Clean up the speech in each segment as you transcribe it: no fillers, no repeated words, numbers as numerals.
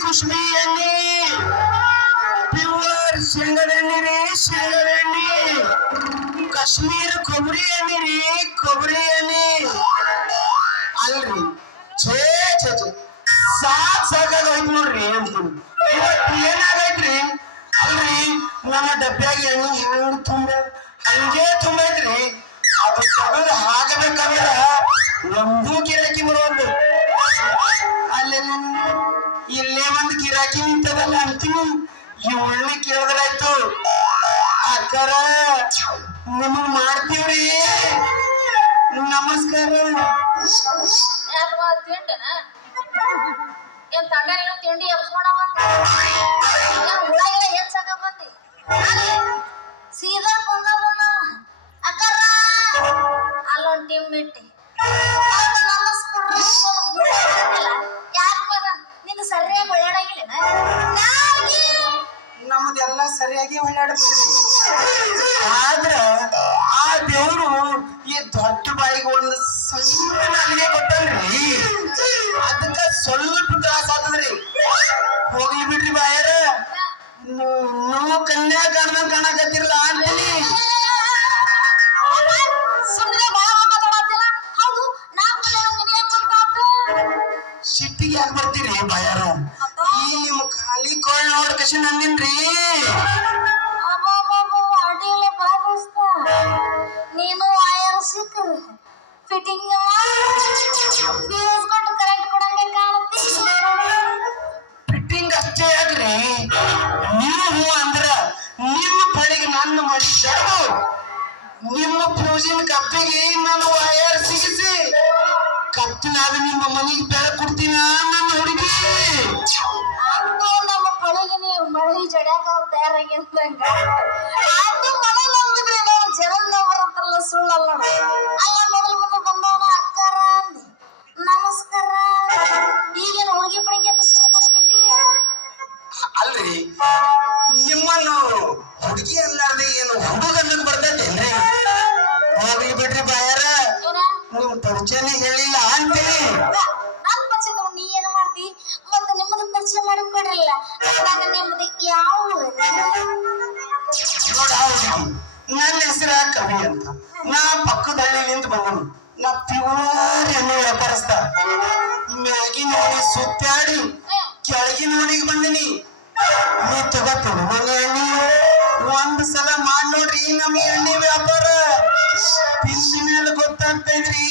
ಕುಷ್ಬಿ ಎಣ್ಣೆ ಪ್ಯೂರ್ ಶೇಂಗದೆಣ್ಣೆ ರೀ ಶೇಂಗದೆಣ್ಣೆ ಕಾಶ್ಮೀರ ಕೊಬ್ಬರಿ ಎಣ್ಣೆ ರೀ ಕೊಬ್ಬರಿ ಎಣ್ಣೆ ಅಲ್ರಿ ಛೇ ಛೇ ಛೇ ಸಾಕಾಗೋಯ್ತು ನೋಡ್ರಿ ಅಂತೀನಿ ಇವತ್ತು ಏನಾಗೈತ್ರಿ ಅಲ್ರಿ ನನ್ನ ಡಬ್ಬ್ಯಾಗ ಎಣ್ಣೆ ಹೆಂಗ್ ತುಂಬ ಹಂಗೆ ತುಂಬೈತ್ರಿ ಅದು ತಗದು ಹಾಕಬೇಕಂದ್ರ ಒಂದು ಗಿರಾಕಿ ಬರೋದು ಅಲ್ಲೇ ಇಲ್ಲೇ ಒಂದು ಗಿರಾಕಿ ನಿಂತದಲ್ಲ ಅಂತೀನಿ ಇವಳನ್ನ ಕೇಳಿದ್ರಾಯ್ತು ಅಕ್ಕರ ನಿಮಗ್ ಮಾಡ್ತೀವ್ರಿ ನಮಸ್ಕಾರ ಏನ್ ತಂಡ ತಿಂಡಿ ಎಬ್ಸ್ಕೊಂಡ ಹುಳಾಗಿಲ್ಲ ಹೆಚ್ಚಾಗ ಬಂದಿ ಸೀದಾ ಬಂದ ಅಕ್ಕರ ಅಲ್ಲೊಂದು ಟೀಮ್ ಮೆಟ್ಟಿ ಯಾಕೆ ನಿಂಗೆ ಸರಿಯಾಗಿ ಒಳ್ಳಾಡಂಗಿಲ್ಲ ನಮ್ಮದೆಲ್ಲ ಸರಿಯಾಗಿ ಒಳ್ಳಾಡ್ತೀವಿ ಆದ್ರ ಆ ದೇವ್ರು ಈ ದೊಡ್ಡ ಬಾಯಿಗೆ ಒಂದು ಸಣ್ಣ ನಾಲಿಗೆ ಕೊಟ್ಟಲ್ರಿ ಅದಕ್ಕ ಸ್ವಲ್ಪ ತ್ರಾಸ ಆಗ್ತದ್ರಿ ಹೋಗ್ಲಿ ಬಿಡ್ರಿ ಬಾಯರ ನೀವು ಕನ್ಯಾ ಕಾಣ್ದಂಗ್ ಕಾಣಕತ್ತಿರಲ್ಲ ಅಂತೀನಿ ಸಿಟ್ಟಿಗೆ ಯಾಕೆ ಬರ್ತೀರಿ ಬಾಯಾರ ಈ ನಿಮ್ ಖಾಲಿ ಕೋಳ್ ನೋಡ್ ಕಸಿ ನಂದಿನ್ರಿ ನೀನು ಆಯರ್ ಸಿಕ್ಕ ಫಿಟ್ಟಿಂಗ್ ಕೊಟ್ಟು ಕರೆಕ್ಟ್ ಕೊಡಂಗೆ ಕಾಣುತ್ತೆ ಫಿಟ್ಟಿಂಗ್ ಅಷ್ಟೇ ಯಾಕ್ರಿ ನೀವು ಅಂದ್ರ ನಿಮ್ಮ ಪಡೆಗೆ ನನ್ನ ಮಾಡಿ ಜಡದು ನಿಮ್ಮ ಫ್ಯೂಸಿನ ಕಪ್ಪಿಗೆ ನಾನು ವಯರ್ ಸಿಗಿಸಿ ಕತ್ತಿನಾದ ನಿಮ್ಮ ಮನೆಗೆ ಬೆಳಕು ಕೊಡ್ತೀನ ನನ್ನ ಹುಡುಗಿ ಅಂತೂ ನಮ್ಮ ಪಡೆಗೆ ನೀವು ಮಳಿ ಜಡ್ಯಾಕ ತಯಾರಾಗಿ ಅಂದಂಗ ಮನೆ ನಂಬಿದ್ರಿ ನಾವು ಜನ ಬರುತ್ತಲ್ಲ ಸುಳ್ಳಲ್ಲ ಅಲ್ಲ ಮೊದಲು ಮುಂದೆ ಬಂದವನ ಅಕ್ಕಾರ ಅಂದಿ ನಮಸ್ಕಾರ ಈಗೇನು ಹುಡುಗಿ ಪಡಿಗೆ ಅಂತ ಶುರು ಮಾಡಿಬಿಟ್ಟಿ ಅಲ್ರಿ ನಿಮ್ಮನ್ನು ಹುಡುಗಿ ಅಲ್ಲಾರ್ದೆ ಏನು ಹುಡುಗನ್ನಕ್ ಬರ್ತೈತೇನ್ರಿ ಹೋಗ್ಲಿ ಬಿಡ್ರಿ ಬಾಯಾರ ನಿಮ್ ಪರಿಚಯನೇ ಹೇಳಿಲ್ಲ ಅಂತೀನಿ ನಾನ್ ಪರಿಚಯ ತಗೊಂಡು ನೀ ಏನು ಮಾಡ್ತಿ ಮತ್ತೆ ನಿಮ್ಮದು ಪರಿಚಯ ಮಾಡಿ ಕೊಡ್ರಲ್ಲ ನಾನು ನಿಮ್ಮದು ಯಾವ ನೋಡ ನನ್ನ ಹೆಸರ ಕವಿ ಅಂತ ನಾ ಪಕ್ಕದ ಹಳ್ಳಿಲಿಂದ ಬಂದನು ನಾ ಪ್ಯೂರ್ ಎಣ್ಣೆ ವ್ಯಾಪಾರಸ್ತ ಮ್ಯಾಗಿನ ಓಣಿ ಸುತ್ತಾಡಿ ಕೆಳಗಿನ ಓಣಿಗೆ ಬಂದಿನಿ ನೀ ತಗೋತೀನಿ ನನ್ನ ಎಣ್ಣೆ ಒಂದ್ ಸಲ ಮಾಡಿ ನೋಡ್ರಿ ನಮ್ಮ ಎಣ್ಣೆ ವ್ಯಾಪಾರ ತಿಂದ ಮೇಲೆ ಗೊತ್ತಾಗ್ತಾ ಇದ್ರಿ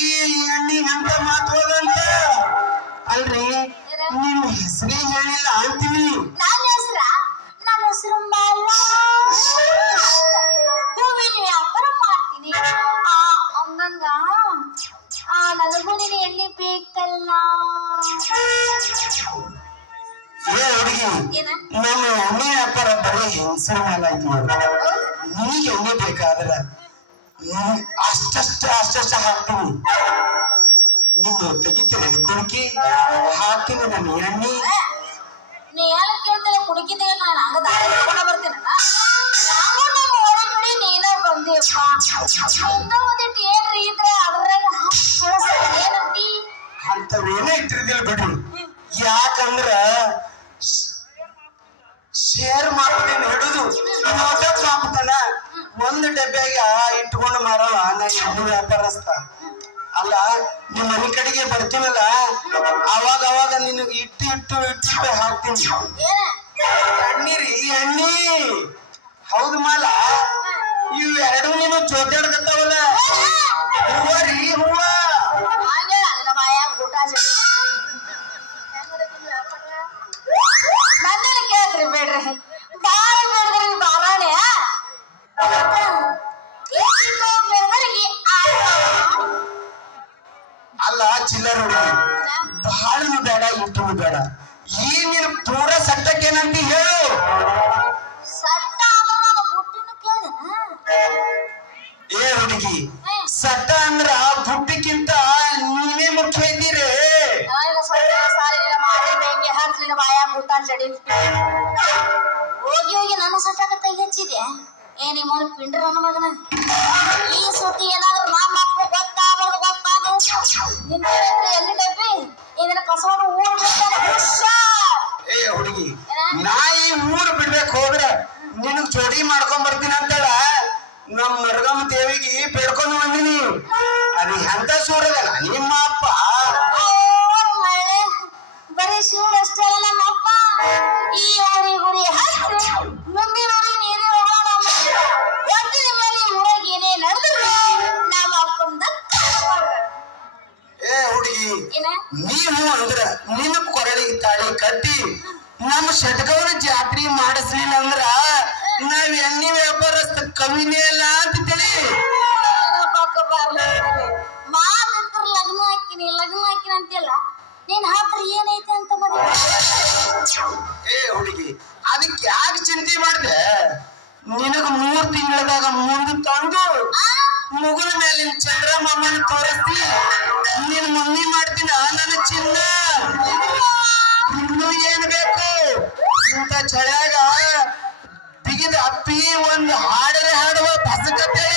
ಎಣ್ಣೆ ಎಂತ ಮಾತೋದಂತ ಅಲ್ರಿ ನಿಮ್ ಹೆಸರೇ ಹೇಳಿಲ್ಲ ಅಂತೀನಿ ನನ್ನ ಹೆಸರು ಹೂವಿನ ವ್ಯಾಪಾರ ಮಾಡ್ತೀನಿ ಅಂದಂಗ ನನಗೂ ನೀನು ಎಣ್ಣೆ ಬೇಕಲ್ಲ ಏ ಹುಡುಗಿ ನಮ್ಮ ಎಣ್ಣೆ ವ್ಯಾಪಾರ ಬರೀ ಹೆಂಗಸರ ಮೇಲೆ ಆಯ್ತು ನೋಡ್ರಿ ನಿನಗೆ ಎಣ್ಣೆ ಬೇಕಾದ್ರ ಅಷ್ಟಷ್ಟ ಹಾಕ್ತೀನಿ ನೀನು ತೆಗಿತೀನಿ ಕುಡುಕಿ ಹಾಕ್ತೀನಿ ನನ್ನ ಎಣ್ಣೆ ನೀ ಎಲ್ಲ ಕೇಳ್ತೇನೆ ಕುಡುಕಿದ ನಾನು ಹಂಗ ದಾರಿ ತಗೊಂಡ ಬರ್ತೀನಿ ನಾನು ನಮ್ಮ ಓಡಿ ಕಡೆ ನೀನ ಬಂದಿಯಪ್ಪ ಇನ್ನೂ ಒಂದಿಟ್ಟು ಏನ್ರಿ ಇದ್ರೆ ಅದ್ರಾಗ ಏನಂತಿ ಅಂತವೇನೇ ಇಟ್ಟಿರ್ದಿಲ್ಲ ಬಿಡ್ರಿ ಯಾಕಂದ್ರ ಶೇರ್ ಮಾಡ್ತೀನಿ ಹಿಡಿದು ನೋಟಕ್ ಮಾಡ್ತಾನ ಒಂದು ಡಬ್ಬ್ಯಾಗ ಇಟ್ಕೊಂಡು ಮಾರವ ನಾ ಎಣ್ಣೆ ವ್ಯಾಪಾರಸ್ತ ಅಲ್ಲ ನಿಮ್ ಮನೆ ಕಡೆಗೆ ಬರ್ತೀನಲ್ಲ ಅವಾಗ ನಿನಗೆ ಇಟ್ಟು ಹಾಕ್ತೀನಿ ಎಣ್ಣೀರಿ ಎಣ್ಣಿ ಹೌದು ಮಾಲ ಇವ್ ಎರಡು ನೀನು ಜೋತಾಡ್ಕತ್ತಾವಲ್ಲ ಹೂವ ರೀ ಹೂವ ನನ್ನ ಕೇಳ್ತ್ರಿ ಬೇಡ್ರಿ ಬಾಳ ಬೇಡ್ರಿ ಬಾರಾಣೆ ಅಲ್ಲ ಚಿಲ್ಲರ್ ಹುಡುಗಿ ಬಹಳನು ಬೇಡ ಇಟ್ಟನು ಬೇಡ ಈ ನೀನು ಪೂರ ಸಟ್ಟಕ್ಕೇನಂತ ಹೇಳು ಸಟ್ಟ ಬುಟ್ಟಿನ ಏ ಹುಡುಗಿ ಸಟ್ಟ ಅಂದ್ರ ಬುಟ್ಟಿಕ್ಕಿಂತ ನೀನೇ ಮುಖ್ಯ ಇದ್ದೀರಿ ಹೋಗಿ ಹೋಗಿ ನನ್ನ ಸಟ್ಟಾಗ ಕೈ ಹಚ್ಚಿದೆ ಏ ನಿಮ್ಮ ಪಿಂಡ್ರ ನನ್ನ ಮಗನ ಈ ಸುದ್ದಿ ಏನಾದ್ರು ನಾ ಮಕ್ಕಳು ಗೊತ್ತಾದ್ರು ನಿನ್ನ ಎಲ್ಲಿ ಡಬ್ಬಿ ಇದನ್ನ ಕಸವನ್ನು ಊರ್ ಏ ಏನ ನೀವು ಅಂದ್ರ ನಿನ್ನ ಕೊರಳಿಗೆ ತಾಳಿ ಕಟ್ಟಿ ನಮ್ಮ ಷಟ್ಗೌರ ಜಾತ್ರೆ ಮಾಡಿಸ್ಲಿಲ್ಲ ಅಂದ್ರ ನಾವ್ ಎಣ್ಣೆ ವ್ಯಾಪಾರಸ್ಥ ಕವಿನೇ ಅಲ್ಲ ಅಂತ ತಿಳಿ. ಮಾತ್ರ ಲಗ್ನ ಹಾಕಿನಿ ಅಂತಿಲ್ಲ. ನೀನ್ ಹತ್ರ ಏನೈತೆ ಅಂತ ಮದುವೆ ಏ ಹುಡುಗಿ, ಅದಕ್ಕೆ ಯಾಕೆ ಚಿಂತೆ ಮಾಡಿದೆ? ನಿನಗ 3 ತಿಂಗಳದಾಗ ಮುಂದೆ ತಂದು ಮುಗುಲ ಮೇಲಿನ ಚಂದ್ರಮಾಮನ ತೋರಿಸ್ತಿ ನಿನ್ ಮಮ್ಮಿ ಮಾಡ್ತೀನ ನನ್ನ ಚಿನ್ನ. ಇನ್ನು ಏನ್ ಬೇಕು? ಇಂಥ ಚಳ್ಯಾಗ ಬಿಗಿದ ಅಪ್ಪಿ ಒಂದು ಹಾಡರೆ ಹಾಡುವ ಬಸಕತೆ.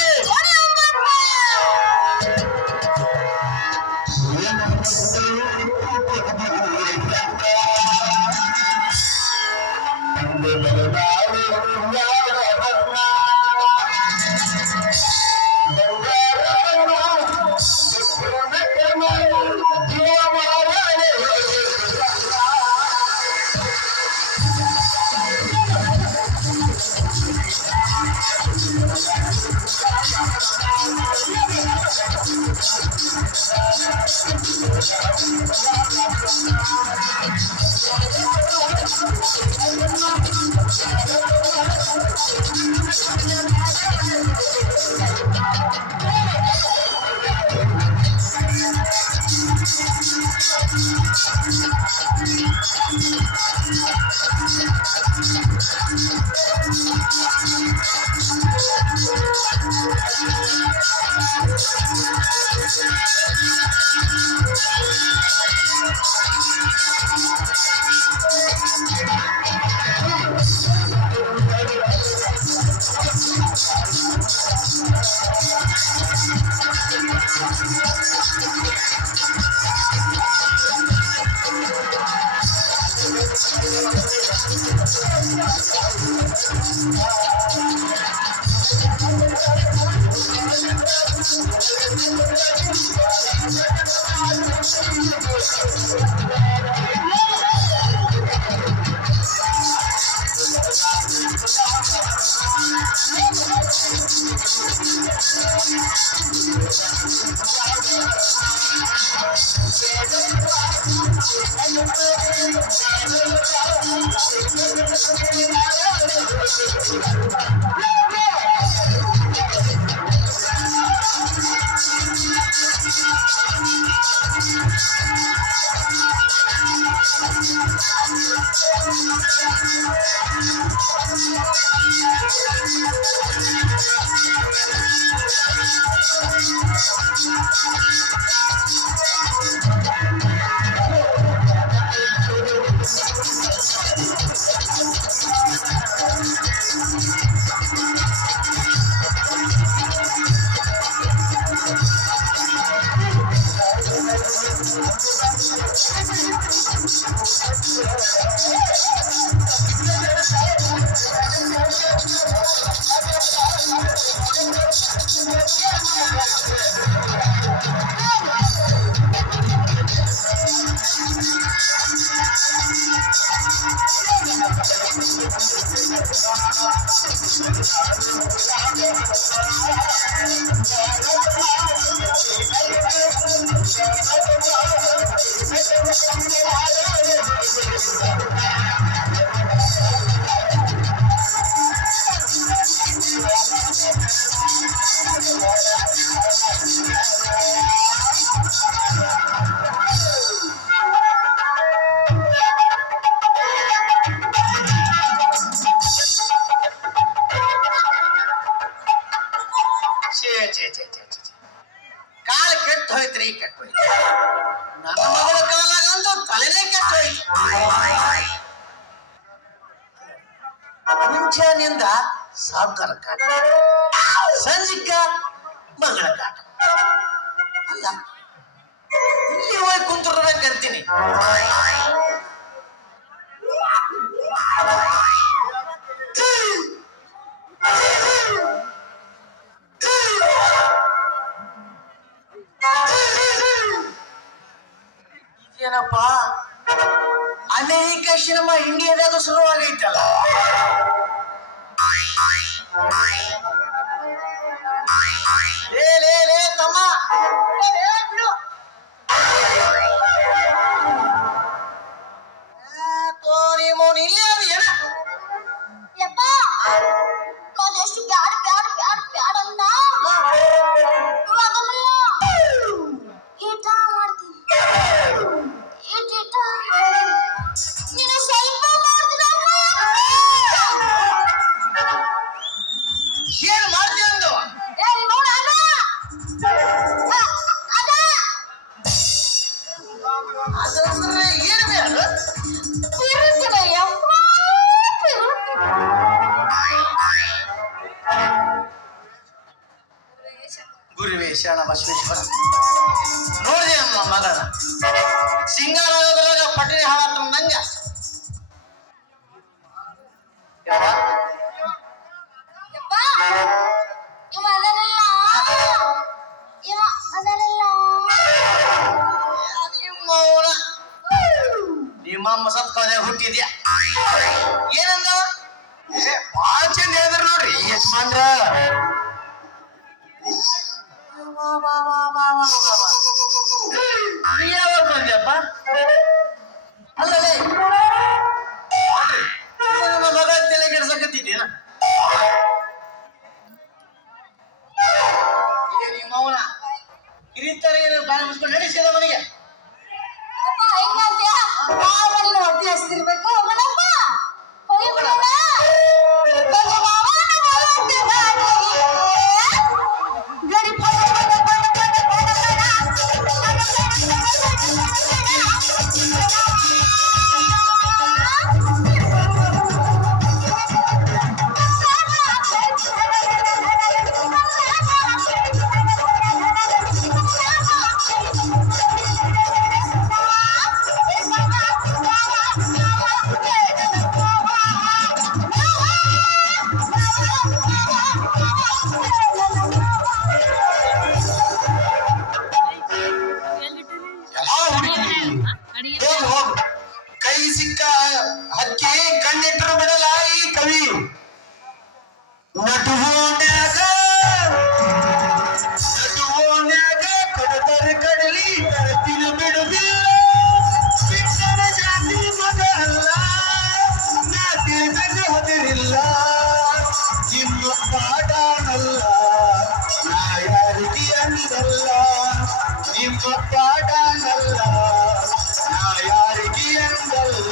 ಕಾಲ ಕೆಟ್ಟ ಹೋಯ್ತ್ರಿ, ಕೆಟ್ಟ ಹೋಯ್ತು. ನನ್ನ ಮಗಳ ಕಾಲಾಗಂತೂ ತಲೆನೇ ಕೆಟ್ಟ ಹೋಯ್ತು. ಮುಂಚೆನಿಂದ ಸಾವುಕಾರ ಕಾಟ, ಸಂಜಿಕ ಮಗಳ ಕಾಟ. ಅಲ್ಲ, ಇಲ್ಲಿ ಹೋಗಿ ಕುಂತಿರ್ಬೇಕಂತೀನಿ. ಏನಪ್ಪ, ಅಮೇರಿಕ ಸಿನಿಮಾ ಇಂಡಿಯಾದಾಗ ಶುರುವಾಗೈತಲ್ಲ. ಲೇ ತಮ್ಮ, ಬಿಡು. ಅದಂದ್ರೆ ಏನು ಬೇಡ ತಿರುಗಿನ ಯಪ್ಪ ತಿರುಗಿ. ಗುರುವೇ ಶರಣ ಬಸವೇಶ್ವರ. ನೋಡಿದೆ ಅಮ್ಮ ಮಗಳ ಸಿಂಗಾರದಾಗ ಪಟ್ಟಿನ ಹಾಳಾತ್ರ ನಂಗ ಯಪ್ಪ ಇವ ಅದರಲ್ಲ ಇವ ಅದರಲ್ಲ ನಿಮ್ಮವನ ನಿಮ್ಮಮ್ಮ ಸತ್ಕೋದೆ ಹುಟ್ಟಿದ್ಯಾ ಏನಂದ ಭಾಳ ಚಂದ ಹೇಳಿದ್ರು ನೋಡ್ರಿ ಯಜಮಾನ್ರ. ನೀ ಯಾವಾಗ ಬಂದ್ಯಪ್ಪ? ಅಲ್ಲಲೇ ನನ್ನ ಮಗ ತಲೆ ಕೆಡ್ಸಕತ್ತಿದ್ದೇನ ನಿಮ್ಮವನ ಹಿರಿತಾರೆ ಬಾಯಿ ಮುಚ್ಕೊಂಡು ನಡೆಸಿದ ಮನೆಗೆ ಅಪ್ಪ ಹಿಂಗಂತ್ಯಾ ಮಾವನ ಹೊಟ್ಟೆ ಹಸ್ತಿರ್ಬೇಕು ಹೋಗೋಣಪ್ಪ ಹೋಗಿ ಬಿಡೋಣ. ನನ್ನ ಮಾವನ ಹೊರಗೆ ಗಡಿ ಹೋಗು ಹೋಗು. ಕೈ ಸಿಕ್ಕ ಹಕ್ಕಿ ಕಣ್ಣಿಟ್ಟರು ಬಿಡಲ್ಲ ಈ ಕವಿ. ನಟುವೋನ್ಯಾಗ ಕಡದರ ಕಡಲಿ ತರತಿನ ಬಿಡುವಿಲ್ಲ. ಬಿಟ್ಟರ ಜಾತಿ ಮಗ ಅಲ್ಲ, ನಾ ತಿಳಿದಾಗ ಹೊದಿರಿಲ್ಲ. ನಿಮ್ಮ ಪಾಡನಲ್ಲ, ನಾ ಯಾರಿಗೆ ಅಂದಲ್ಲ. ನಿಮ್ಮ ಪಾಡನಲ್ಲ, ನಾ ಯಾರಿಗೆ ಅಂದಲ್ಲ.